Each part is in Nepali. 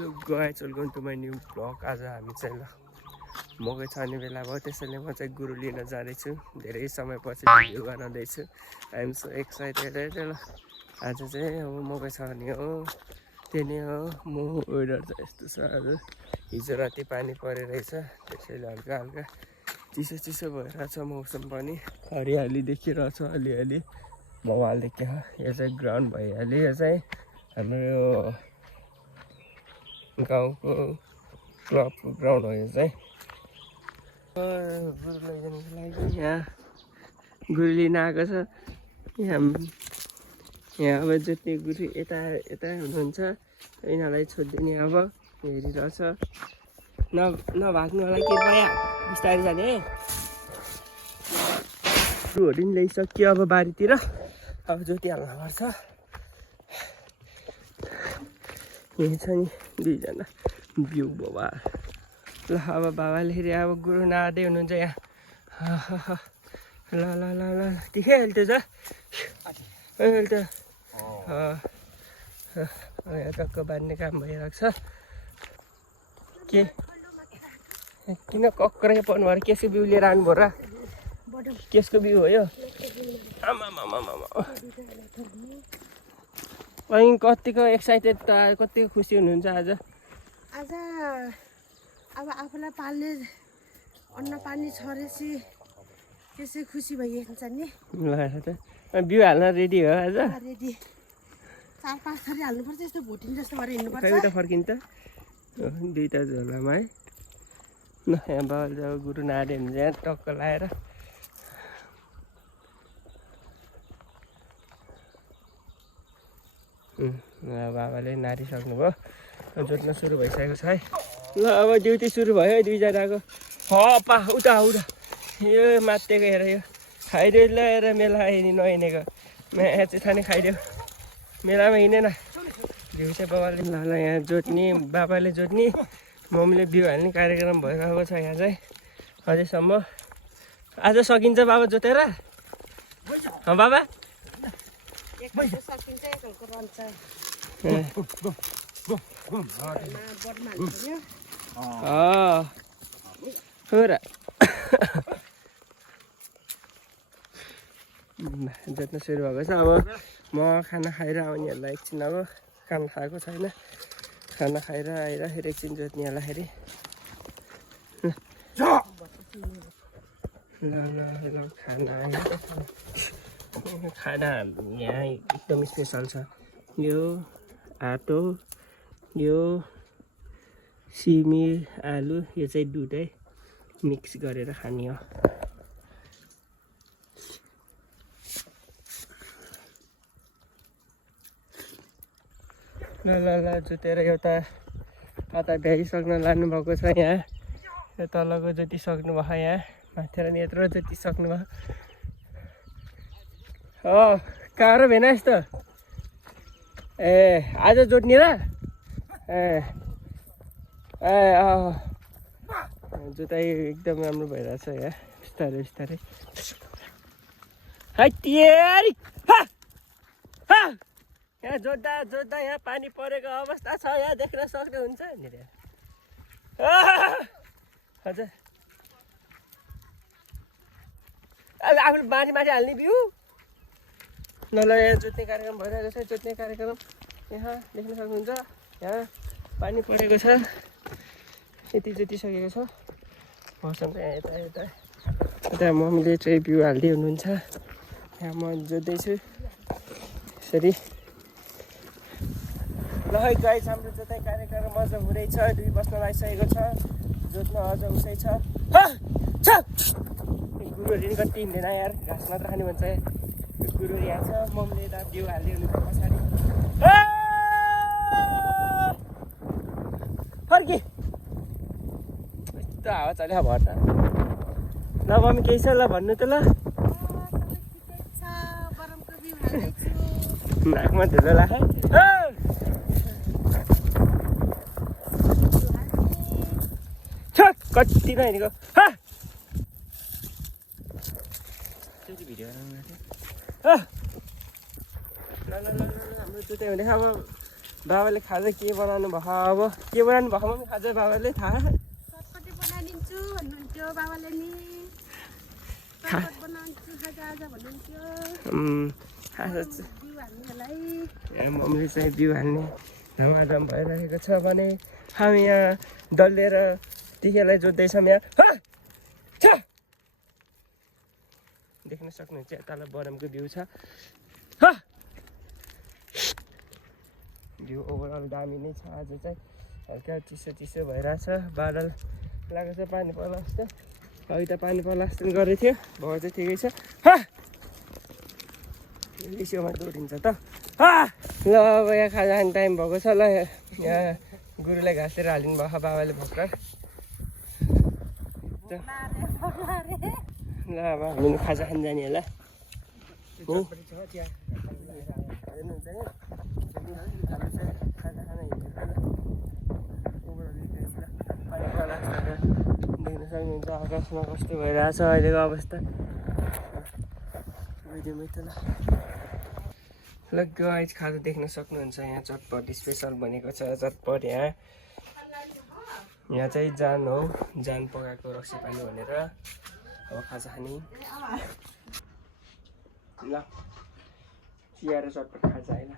Hello guys welcome to my new vlog. आज हामी चाहिँ ल मकै छर्ने बेला भयो, त्यसैले म चाहिँ गुरु लिन जाँदैछु। धेरै समयपछि भिडियो बनाउँदैछु। I am so excited. ल आज चाहिँ अब मकै छर्ने हो, त्यही नै हो। वेदर चाहिँ यस्तो छ आज। हिजो राति पानी परेर रहेछ, त्यसैले हल्का हल्का चिसो चिसो भइरहेछ मौसम पनि। हरियाली देखिरहेछ अलिअलि भवालदेखि। यो चाहिँ ग्राउन्ड भइहाल्यो। यो चाहिँ हाम्रो यो गाउँको क्लबको ग्राउन्ड हो। यो चाहिँ गुरु लैजानुको लागि यहाँ गुरु लिन आएको छ। यहाँ अब जति गुरु यता यता हुनुहुन्छ, यिनीहरूलाई छोडिदिने अब हेरिरहेछ। नभाग्नु होला कृपया, बिस्तारै जाने। गुरुहरू पनि ल्याइसक्यो अब बारीतिर। अब ज्योति हाल्न पर्छ। यहाँ छ नि दुईजना बिउ बाबा। ल अब बाबाले फेरि अब गुरु नआर्दै हुनुहुन्छ यहाँ। ल ल ल ल देखेँ अहिले त अहिले त यहाँ टक्क बाँध्ने काम भइरहेको छ। के किन कक्रै पर्नु भएर केसको बिउ लिएर आउनुभयो र? केसको बिउ हो यो? आमा अनि कतिको एक्साइटेड त, कतिको खुसी हुनुहुन्छ आज? आज अब आफूलाई पाल्ने अन्न पानी छरेपछि त्यसै खुसी भइहाल्छ नि। ल त बिउ हाल्न रेडी हो आज? रेडी। 4-5 थरी हाल्नुपर्छ, यस्तो भुटिन जस्तो भएर हिँड्नुपर्छ। खै उता फर्किन्छ दुईवटा झोलामा है। ल यहाँ बाबाले जब गुरु नआर्दै हुन्छ यहाँ टक्क लाएर बाबाले नारिसक्नुभयो। जोत्न सुरु भइसकेको छ है। ल अब ड्युटी सुरु भयो है दुईजनाको। पा उता उता यो मात्तेको हेर, यो खाइदियो ल्याएर मेला नहिँडेको म्याच चाहिँ थाहा नै खाइदियो। मेलामा हिँडेन भ्यू चाहिँ बाबाले। ल ल यहाँ जोत्ने, बाबाले जोत्ने, मम्मीले बिउ हाल्ने कार्यक्रम भइरहेको छ यहाँ चाहिँ अझैसम्म। आज सकिन्छ बाबा जोतेर? बाबा जोत्न सुरु भएको छ। अब म खाना खाएर आउनेहरूलाई एकछिन, अब खाना खाएको छैन, खाना खाएर आएर फेरि एकछिन जोत्नेहरूलाई ल खाना आयो। खाना यहाँ एकदम स्पेसल छ। यो आटो, यो सिमी, आलु, यो चाहिँ दुधै मिक्स गरेर खाने हो। ल ल ल जोतेर एउटा कता भ्याइसक्न लानुभएको छ। यहाँ यो तलको जोतिसक्नु भयो, यहाँ माथि नि यत्रो जोतिसक्नु भयो। गाह्रो भएन यस्तो? ए आज जोत्ने र? जोताइ एकदम राम्रो भइरहेछ यहाँ, बिस्तारै बिस्तारै। यहाँ जोत्दा जोत्दा यहाँ पानी परेको अवस्था छ, यहाँ देख्न सक्नुहुन्छ नि। हजुर आफूले बानी माथि हाल्ने बिउ। ल ल यहाँ जोत्ने कार्यक्रम भइरहेको छ। जोत्ने कार्यक्रम यहाँ देख्न सक्नुहुन्छ। यहाँ पानी परेको छ, यति जोतिसकेको छ। मौसम चाहिँ यता यता यता मम्मीले चाहिँ बिउ हाल्दै हुनुहुन्छ। यहाँ म जोत्दैछु यसरी। ल है गाइस, हाम्रो जोताइ कार्यक्रम अझ हुँदैछ। 2 बज्न लागिसकेको छ। जोत्न अझ उसै छ। गुरुहरू नि कति हिँड्दैन यार, घाँस मात्र खाने भन्छ। गुरु यहाँ छ, मम्मीले यता बिउ हाल्दै हुनुहुन्छ पछाडि। फर्की यस्तो हावा चल्यो भर त। ल मम्मी केही छ ल भन्नु त। ल नाकमा धुलो लाख कति नै हिँडेको। भिडियो ल ल ल हाम्रो जोताइ हुँदैछ। अब बाबाले खाजा के बनाउनु भयो अब के बनाउनु भएको मम्मी खाजा बाबाले थाहा चटपटी बनाइदिन्छु भन्नुहुन्थ्यो बाबाले नि चटपट बनाउँछु खाजा आज भन्नुहुन्थ्यो खाजा बिउ हाल्नेलाई मम्मीले चाहिँ बिउ हाल्ने धमाधम भइरहेको छ भने हामी यहाँ डल्लेर तिखेलाई जोत्दैछौँ यहाँ देख्न सक्नुहुन्छ यहाँ तल बरमको भ्यू छ भ्यू ओभरअल दामी नै छ आज चाहिँ हल्का चिसो चिसो भइरहेछ बादल लागेको छ पानी पर्ला जस्तो अघि त पानी पर्ला जस्तो गरेको थियो भयो चाहिँ ठिकै छ लिसोमा दौडिन्छ त ल अब यहाँ खाजा खाने टाइम भएको छ ल यहाँ गुरुलाई घाँसेर हालिदिनु भएको बाबाले भर्खर ल अब हामी खाजा खान जाने होला देख्न सक्नुहुन्छ आकाशमा कस्तो भइरहेछ अहिलेको अवस्था ल गाइस खाजा देख्न सक्नुहुन्छ यहाँ चटपट स्पेसल बनेको छ चटपट यहाँ चाहिँ जान हो जान पकाएको रक्सी पानी भनेर अब खाजा खाने ल चिया र चटपट खाजा होइन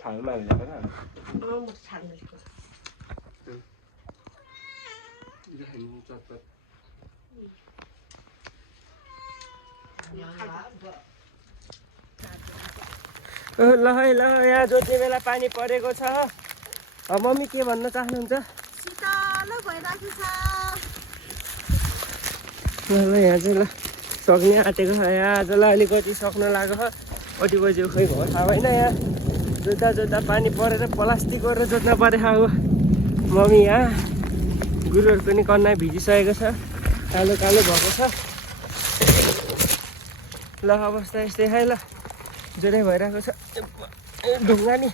थालमा हालिदिएको चटपट ल है ल यहाँ जोत्ने बेला पानी परेको छ मम्मी के भन्न चाहनुहुन्छ शीतलो भइरहेको छ ल यहाँ चाहिँ ल सक्ने आँटेको छ यहाँ आज ल अलिकति सक्न लाग्यो कति बज्यो खोइ भयो थाहा भएन यहाँ जोत्दा जोत्दा पानी परेर प्लास्टिक गरेर जोत्न परेको अब मम्मी यहाँ गुरुहरूको नि कन्ना भिजिसकेको छ कालो कालो भएको छ ल अवस्था यस्तै है ल जोरै भइरहेको छ ढुङ्गा नि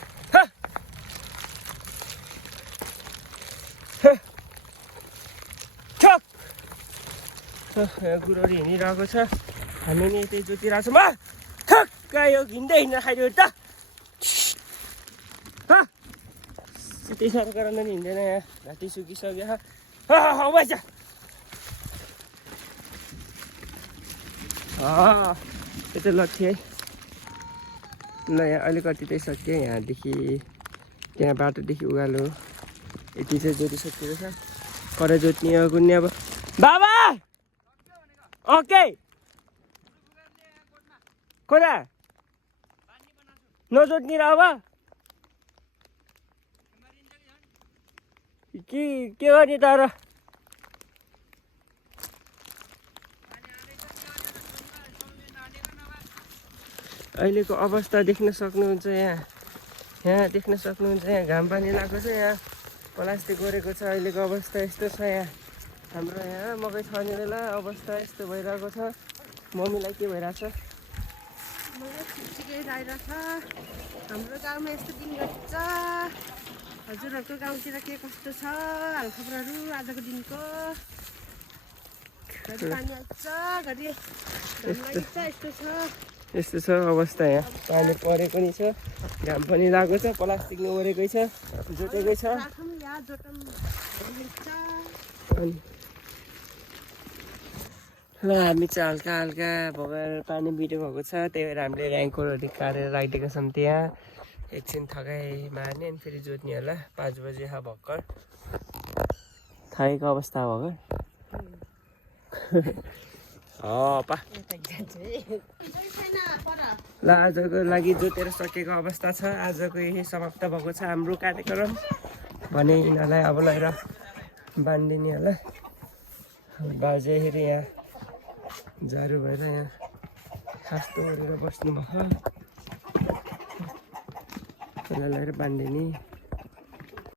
गुरुहरू हिँडिरहेको छ हामी नि यतै जोतिरहेको छौँ ठक्क यो हिँड्दै हिँड्न खाइदियो त यतै साह्रो गराउन नि हिँड्दैन यहाँ घाँटी सुकिसक्यो भन्छ यो त लट्ठी है ल यहाँ अलिकति चाहिँ सक्यो यहाँदेखि त्यहाँ बाटोदेखि उकालो यति चाहिँ जोतिसकेको छ पर जोत्ने गुन्ने अब बाबा ओके कोना नजोत्ने र अब के गर्ने तर अहिलेको अवस्था देख्न सक्नुहुन्छ यहाँ देख्न सक्नुहुन्छ यहाँ घाम पानी लागेको छ यहाँ प्लास्टिक गरेको छ अहिलेको अवस्था यस्तो छ यहाँ हाम्रो यहाँ मकै छर्ने बेला अवस्था यस्तो भइरहेको छ मम्मीलाई के भइरहेछ हाम्रो गाउँमा यस्तो दिन गर्छ हजुरहरूको गाउँतिर के कस्तो छ हालखबरहरू आजको दिनको घरि पानी आउँछ घरि यस्तो छ अवस्था यहाँ पानी परेको नि छ घाम पनि लागेको छ प्लास्टिक ओरेकै छ जोतेकै छ अनि ल हामी चाहिँ हल्का हल्का भगर पानी बिटो भएको छ त्यही भएर हामीले ऱ्याङ्कोरहरू काटेर राखिदिएको छौँ त्यहाँ एकछिन थकाइ मार्ने अनि फेरि जोत्ने होला 5 बजे भर्खर थाकेको अवस्था भर्खर ल आजको लागि जोतेर सकेको अवस्था छ आजको यही समाप्त भएको छ हाम्रो कार्यक्रम भने यिनीहरूलाई अब लगेर बाँधिदिने होला बाजे फेरि यहाँ जाडो भएर यहाँ खास्तो गरेर बस्नु भएको त्यसलाई लगेर बाँधिदिने